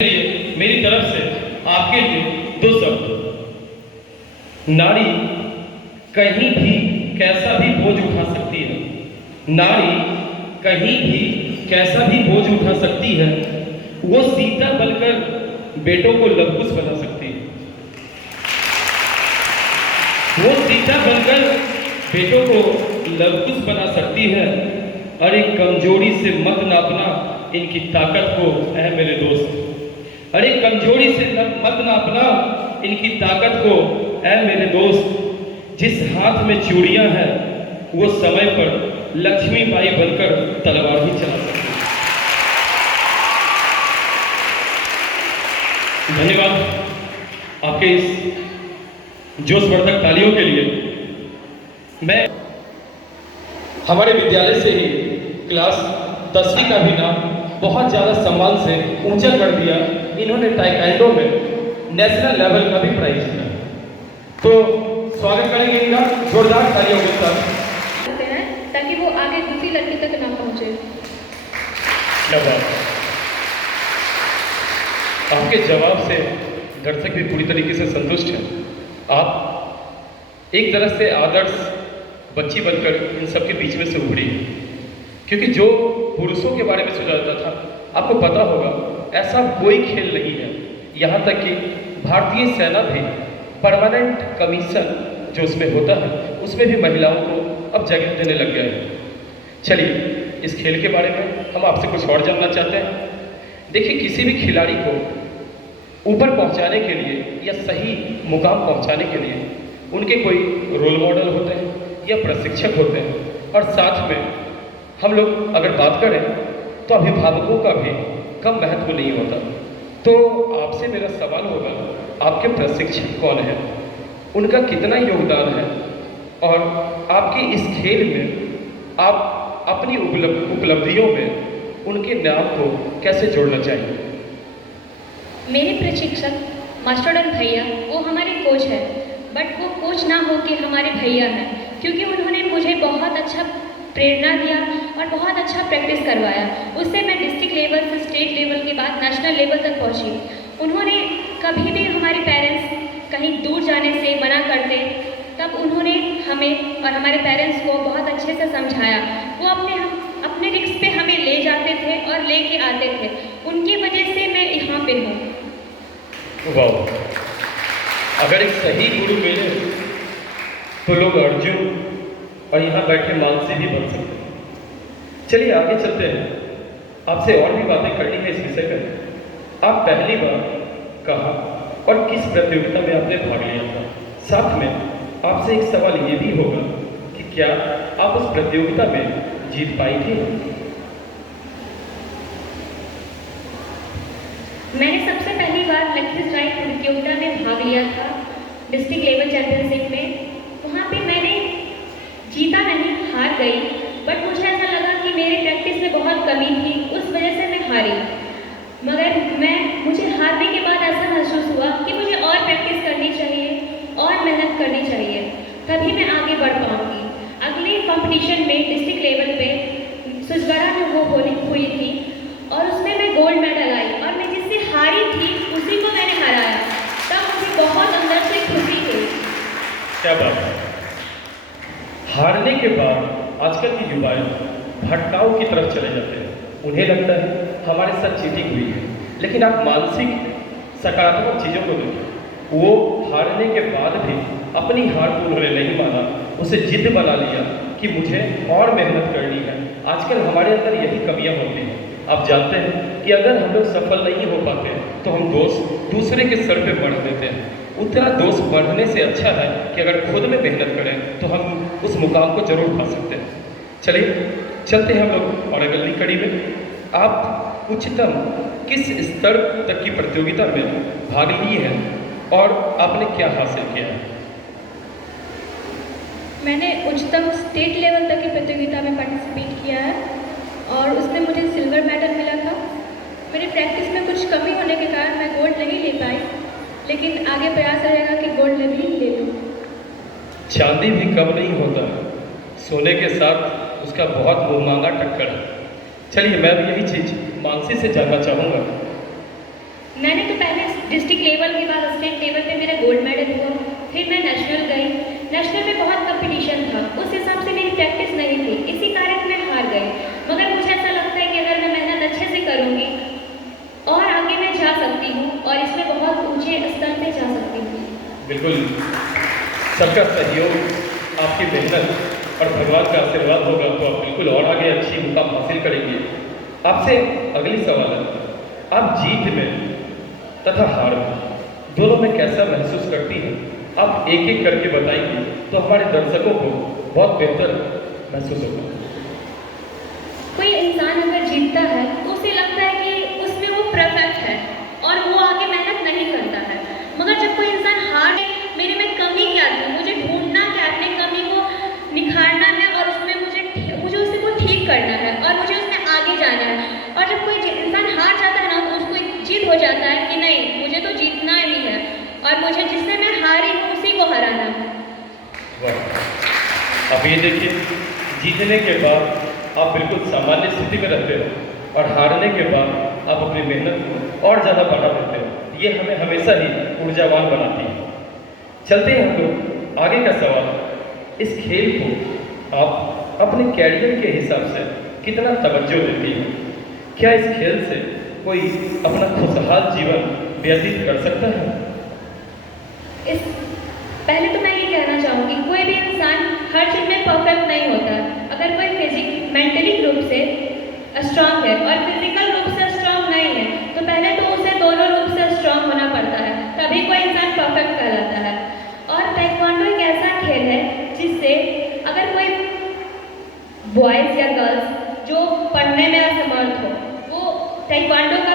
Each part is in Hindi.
लिए मेरी तरफ से आपके लिए दो शब्द। नारी कहीं भी कैसा भी बोझ उठा सकती है। नारी कहीं भी कैसा भी बोझ उठा सकती है। वो सीता बनकर बेटों को लवकुश बना सकती है। वो सीता बनकर बेटों को लवकुश बना सकती है। अरे कमजोरी से मत नापना इनकी ताकत को, ऐ मेरे दोस्त। अरे कमजोरी से मत नापना इनकी ताकत को, ऐ मेरे दोस्त। जिस हाथ में चूड़ियां हैं वो समय पर लक्ष्मीबाई बनकर तलवार ही चला सकती है। धन्यवाद आपके इस जोशवर्धक तालियों के लिए। मैं हमारे विद्यालय से ही क्लास 10वीं का भी नाम बहुत ज़्यादा सम्मान से ऊंचा कर दिया। इन्होंने ताइक्वांडो में नेशनल लेवल का भी प्राइज जीता। तो स्वागत करेंगे इनका जोरदार तालियों के साथ, ताकि वो आगे दूसरी लड़की तक ना पहुंचे। क्या बात। आपके जवाब से दर्शक भी पूरी तरीके से संतुष्ट हैं। आप एक तरह से आदर्श बच्ची बनकर इन सबके बीच में से उभरी, क्योंकि जो पुरुषों के बारे में सोचा जाता था, आपको पता होगा ऐसा कोई खेल नहीं है। यहाँ तक कि भारतीय सेना भी परमानेंट कमीशन जो उसमें होता है, उसमें भी महिलाओं को अब जगह देने लग गए हैं। चलिए इस खेल के बारे में हम आपसे कुछ और जानना चाहते हैं। देखिए, किसी भी खिलाड़ी को ऊपर पहुंचाने के लिए या सही मुकाम पहुंचाने के लिए उनके कोई रोल मॉडल होते हैं या प्रशिक्षक होते हैं, और साथ में हम लोग अगर बात करें तो अभिभावकों का भी कम महत्व नहीं होता। तो आपसे मेरा सवाल होगा, आपके प्रशिक्षक कौन है, उनका कितना योगदान है, और आपकी इस खेल में आप अपनी उपलब्धियों में उनके नाम को कैसे जोड़ना चाहिए? मेरे प्रशिक्षक मास्टर भैया वो हमारे कोच है, बट वो कोच ना हो के हमारे भैया हैं, क्योंकि उन्होंने मुझे बहुत अच्छा प्रेरणा दिया और बहुत अच्छा प्रैक्टिस करवाया। उससे मैं डिस्ट्रिक्ट लेवल से स्टेट लेवल के बाद नेशनल लेवल तक पहुंची। उन्होंने कभी भी हमारे पेरेंट्स कहीं दूर जाने से मना करते, तब उन्होंने हमें और हमारे पेरेंट्स को बहुत अच्छे से समझाया। वो अपने रिक्स पे हमें ले जाते थे और लेके आते थे। उनकी वजह से मैं यहाँ पे हूँ। वाह, अगर एक सही गुरु मिले तो लोग अर्जुन और यहाँ बैठे मानसी भी बन सकते हैं। चलिए आगे चलते हैं, आपसे और भी बातें करनी है इस विषय पर। आप पहली बार कहाँ और किस प्रतियोगिता में आपने भाग लिया था? साथ में आपसे एक सवाल ये भी होगा कि क्या आप उस प्रतियोगिता में जीत पाई थी? मैंने सबसे पहली बार लखीसराय ड्राइव प्रतियोगिता में भाग लिया था, डिस्ट्रिक्ट लेवल चैंपियनशिप में। वहाँ पे मैंने जीता नहीं, हार गई, बट मुझे ऐसा लगा कि मेरे प्रैक्टिस में बहुत कमी थी, उस वजह से मैं हारी। मगर मुझे हारने के बाद ऐसा महसूस हुआ कि मुझे और प्रैक्टिस करनी चाहिए और मेहनत करनी चाहिए, तभी मैं आगे बढ़ पाऊँगी। अगले कंपटीशन में डिस्ट्रिक्ट लेवल पे सुजगढ़ा में वो हुई थी, और उसमें मैं गोल्ड मेडल आई, और मैं जिससे हारी थी उसी को मैंने हराया। तब मुझे बहुत अंदर से खुशी हुई। क्या बात है। हारने के बाद आजकल के युवाएं भटकाव की तरफ चले जाते हैं। उन्हें लगता है हमारे साथ चीटिंग हुई है, लेकिन आप मानसिक सकारात्मक चीज़ों को देखें। वो हारने के बाद भी अपनी हार को उन्होंने नहीं माना, उसे जिद बना लिया कि मुझे और मेहनत करनी है। आजकल हमारे अंदर यही कमियां होती हैं। आप जानते हैं कि अगर हम लोग सफल नहीं हो पाते तो हम दोष दूसरे के सर पे बढ़ देते हैं। उतना दोष बढ़ने से अच्छा है कि अगर खुद में मेहनत करें तो हम उस मुकाम को जरूर पा सकते हैं। चलिए चलते हैं हम लोग और अगली कड़ी में। आप उच्चतम किस स्तर तक की प्रतियोगिता में भाग ली है और आपने क्या हासिल किया है? मैंने उच्चतम स्टेट लेवल तक की प्रतियोगिता में पार्टिसिपेट किया है, और उसमें मुझे सिल्वर मेडल मिला था। मेरी प्रैक्टिस में कुछ कमी होने के कारण मैं गोल्ड नहीं ले पाई, लेकिन आगे प्रयास रहेगा कि गोल्ड में भी ले लूँ। चांदी भी कम नहीं होता, सोने के साथ उसका बहुत मुँह टक्कर है। चलिए मैं भी यही चीज़ मानसी से जानना चाहूँगा। मैंने तो पहले डिस्ट्रिक्ट लेवल के बाद स्टेट लेवल पे मेरा गोल्ड मेडल हुआ, फिर मैं नेशनल गई। नेशनल में बहुत कंपटीशन था, उस हिसाब से मेरी प्रैक्टिस नहीं थी, इसी कारण मैं हार गई। मगर मुझे ऐसा लगता है कि अगर मैं मेहनत अच्छे से करूँगी और आगे मैं जा सकती हूँ और इसमें बहुत ऊंचे स्तर पे जा सकती हूँ। बिल्कुल, सबका सहयोग, आपकी मेहनत और भगवान का आशीर्वाद होगा तो आप बिल्कुल और आगे अच्छी मुकाम हासिल करेंगे। आपसे अगली सवाल है, आप जीत में तथा हार में दोनों में कैसा महसूस करती हैं? आप एक एक करके बताएंगे तो हमारे दर्शकों को बहुत बेहतर महसूस होगा। कोई इंसान अगर जीतता है तो उसे लगता है कि उसमें वो परफेक्ट है और वो आगे मेहनत नहीं करता है। मगर जब कोई इंसान हार, मेरे में कमी क्या थी, मुझे ढूंढना क्या, अपने कमी को निखारना है और उसमें मुझे उसे को ठीक करना है और मुझे उसमें आगे जाना है। और जब कोई इंसान हार जाता है ना तो उसको एक जिद हो जाता है कि नहीं, मुझे तो जीतना ही है और मुझे जिससे मैं हारी हूँ उसी को हराना है। वाह, अब ये देखिए, जीतने के बाद आप बिल्कुल सामान्य स्थिति में रहते हो और हारने के बाद आप अपनी मेहनत को और ज़्यादा बढ़ा देते हो। ये हमें हमेशा ही ऊर्जावान बनाती है। चलते हैं हम लोग आगे का सवाल। इस खेल को आप अपने कैरियर के हिसाब से कितना तवज्जो देती हैं? क्या इस खेल से कोई अपना खुशहाल जीवन व्यतीत कर सकता है? पहले तो मैं ये कहना चाहूँगी, कोई भी इंसान हर चीज़ में परफेक्ट नहीं होता। अगर कोई मेंटली रूप से स्ट्रांग है और फिजिकल रूप से स्ट्रांग नहीं है तो पहले तो उसे दोनों रूप से स्ट्रांग होना पड़ता है, तभी कोई इंसान परफेक्ट कहलाता है। और ताइक्वांडो एक ऐसा खेल है जिससे अगर कोई बॉयज़ या गर्ल्स जो पढ़ने में असमर्थ हो वो ताइक्वांडो का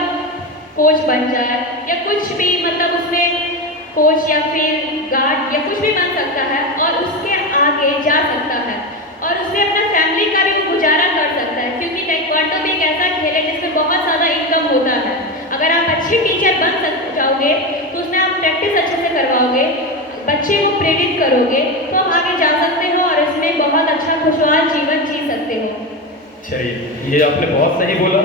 कोच बन जाए या कुछ भी, मतलब उसमें कोच या फिर गार्ड या कुछ भी बन सकता है और उसके आगे जा सकता है और उससे अपना फैमिली का भी गुजारा कर सकता है। क्योंकि ताइक्वांडो भी एक ऐसा खेल है जिसमें बहुत ज़्यादा इनकम होता है। अगर आप अच्छे टीचर बन जाओगे तो उसमें आप प्रैक्टिस अच्छे से करवाओगे, बच्चे को प्रेरित करोगे तो आप आगे जा सकते हो और इसमें बहुत अच्छा खुशहाल जीवन जी सकते हो। चलिए, ये आपने बहुत सही बोला।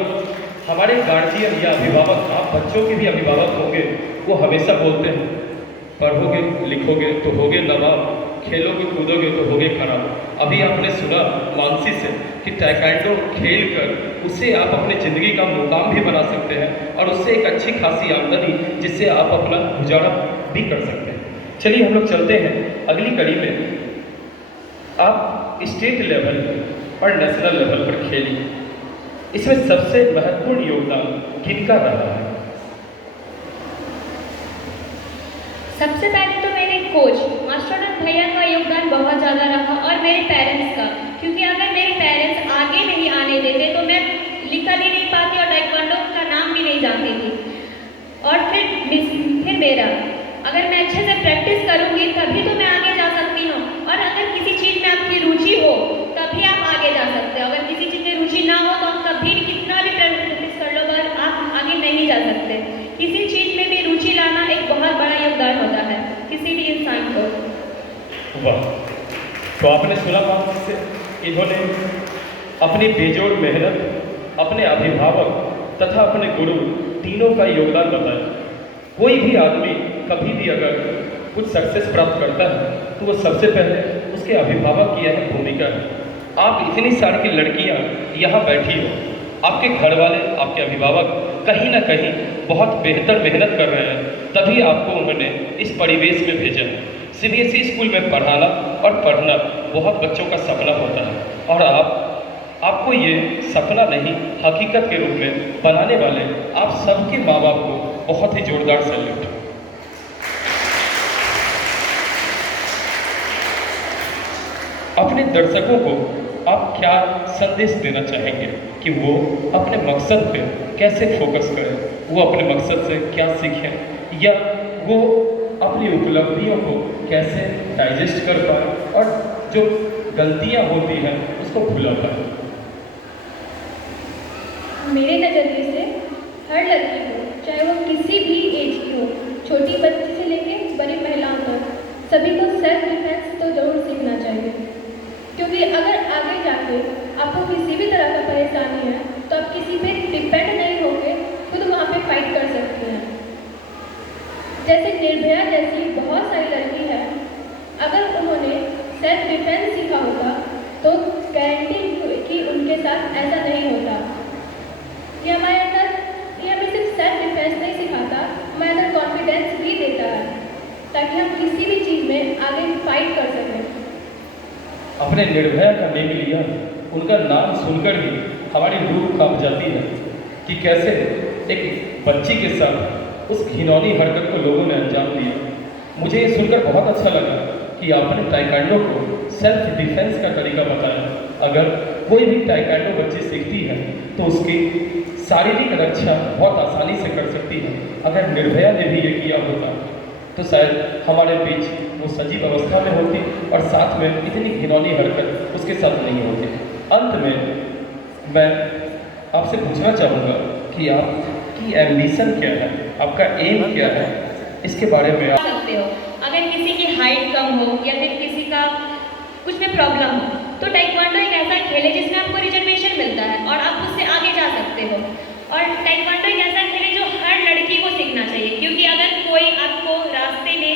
हमारे गार्जियन या अभिभावक, आप बच्चों के भी अभिभावक होंगे, वो हमेशा बोलते हैं पढ़ोगे लिखोगे तो होगे नवाब, खेलोगे कूदोगे तो होगे खराब। अभी आपने सुना मानसी से कि ताइक्वांडो खेल कर उससे आप अपने ज़िंदगी का मुकाम भी बना सकते हैं और उससे एक अच्छी खासी आमदनी जिससे आप अपना गुजारा भी कर सकते हैं। चलिए हम लोग चलते हैं अगली कड़ी में। आप स्टेट लेवल और नेशनल लेवल पर खेली, इसमें सबसे महत्वपूर्ण योगदान किनका रहा है? सबसे पहले तो मेरे कोच मास्टर भैया का योगदान बहुत ज़्यादा रहा और मेरे पेरेंट्स का, क्योंकि अगर मेरे पेरेंट्स आगे नहीं आने देते तो मैं लिखल ही नहीं पाती और ताइक्वांडो का नाम भी नहीं जानती थी। और फिर मेरा, अगर मैं अच्छे से प्रैक्टिस करूँगी तभी तो मैं आगे जा सकती हूँ। और अगर किसी चीज़ में आपकी रुचि हो तभी आप आगे जा सकते हो। अगर किसी चीज़ में रुचि ना हो तो आप कभी कितना भी प्रैक्टिस कर लो पर आप आगे नहीं जा सकते। किसी चीज़ में भी रुचि लाना एक बहुत बड़ा योगदान होता है किसी भी इंसान को। वाह, तो आपने सुना बात से, इन्होंने अपनी बेजोड़ मेहनत, अपने अभिभावक तथा अपने गुरु तीनों का योगदान बताया। कोई भी आदमी कभी भी अगर कुछ सक्सेस प्राप्त करता है तो वो सबसे पहले उसके अभिभावक की यह भूमिका है। आप इतनी सारी की लड़कियाँ यहाँ बैठी हो, आपके घर वाले, आपके अभिभावक कहीं ना कहीं बहुत बेहतर मेहनत कर रहे हैं, तभी आपको उन्होंने इस परिवेश में भेजा है। सीबीएसई स्कूल में पढ़ाना और पढ़ना बहुत बच्चों का सपना होता है और आपको ये सपना नहीं हकीकत के रूप में बनाने वाले आप सबके माँ बाप को बहुत ही जोरदार सैल्यूट। अपने दर्शकों को आप क्या संदेश देना चाहेंगे कि वो अपने मकसद पे कैसे फोकस करें, वो अपने मकसद से क्या सीखें या वो अपनी उपलब्धियों को कैसे डाइजेस्ट कर पाए और जो गलतियां होती हैं उसको भुला पाए? मेरे नज़रिए से हर लड़की को, चाहे वो किसी भी एज की हो, छोटी बच्ची से लेके बड़ी महिलाओं तक, सभी को सेल्फ डिफेंस तो जरूर सीखना चाहिए। क्योंकि अगर आगे जाके आपको किसी भी तरह का परेशानी है तो आप किसी पे डिपेंड नहीं होके खुद वहाँ पे फाइट कर सकते हैं। जैसे निर्भया जैसी बहुत सारी लड़की है, अगर उन्होंने सेल्फ डिफेंस सीखा होता तो गारंटी कि उनके साथ ऐसा नहीं होता। ये हमें सिर्फ सेल्फ डिफेंस नहीं सिखाता, हमें अंदर कॉन्फिडेंस भी देता है ताकि हम किसी भी चीज़ में आगे फाइट कर सकें। आपने निर्भया का नेम लिया, उनका नाम सुनकर ही हमारी रूह कांप जाती है कि कैसे एक बच्ची के साथ उस घिनौनी हरकत को लोगों ने अंजाम दिया। मुझे ये सुनकर बहुत अच्छा लगा कि आपने ताइक्वांडो को सेल्फ डिफेंस का तरीका बताया। अगर कोई भी ताइक्वांडो बच्ची सीखती है तो उसकी शारीरिक रक्षा बहुत आसानी से कर सकती है। अगर निर्भया ने भी ये किया होता तो शायद हमारे बीच वो सजीव अवस्था में होती और साथ में इतनी घिनौनी हरकत उसके साथ नहीं होती। अंत में मैं आपसे पूछना चाहूँगा कि आपकी एम्बिशन क्या है, आपका एम क्या है, इसके बारे में आप सकते हो। अगर किसी की हाइट कम हो या फिर किसी का कुछ में प्रॉब्लम हो तो ताइक्वांडो एक ऐसा खेल है जिसमें आपको रिजर्वेशन मिलता है और आप उससे आगे जा सकते हो। और ताइक्वांडो एक ऐसा खेल है जो हर लड़की को सीखना चाहिए, क्योंकि अगर कोई आपको रास्ते में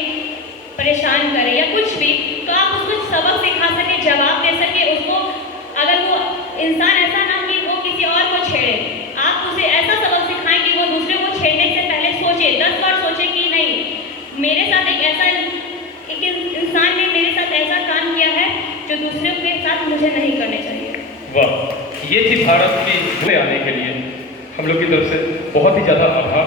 परेशान करे या कुछ भी तो आप उसको सबक सिखा सके, जवाब दे सके उसको। अगर वो इंसान ऐसा ना कि वो किसी और को छेड़े, आप उसे ऐसा सबक सिखाएं कि वो दूसरे को छेड़ने से पहले सोचे, 10 बार सोचे कि नहीं मेरे साथ एक इंसान ने मेरे साथ ऐसा काम किया है जो दूसरों के साथ मुझे नहीं करने चाहिए। वाह, ये थी भारत की में आने के लिए हम लोग की तरफ से बहुत ही ज़्यादा आभार।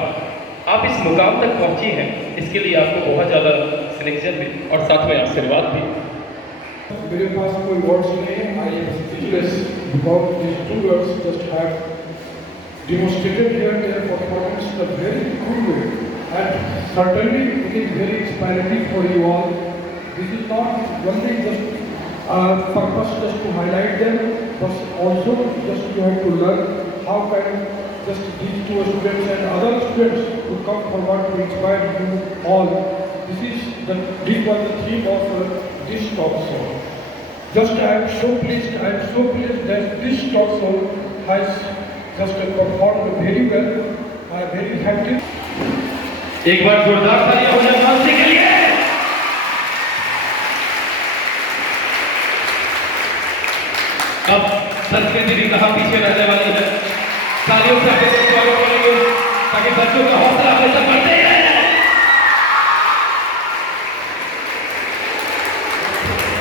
आप इस मुकाम तक पहुंची हैं, इसके लिए आपको बहुत ज़्यादा सिलेक्शन भी और साथ में आशीर्वाद भी। मेरे पास कोई वर्ड्स नहीं है। I am speechless because these two girls just have demonstrated here their performance in a very good way, and certainly it is very inspiring for you all. This is not only just purpose just to highlight them, but also just you have to learn how can just these two students and other students who come forward to inspire you all. This was the theme of this talk show. Just I am so pleased that this talk show has just performed very well. I am very happy. एक बार जोरदार तालियां हो जाए मानसी के लिए। अब संस्कृति भी कहाँ पीछे रहने वाली है। तालियों से स्वागत करेंगे ताकि बच्चों का हौसला हमेशा बढ़ते रहे।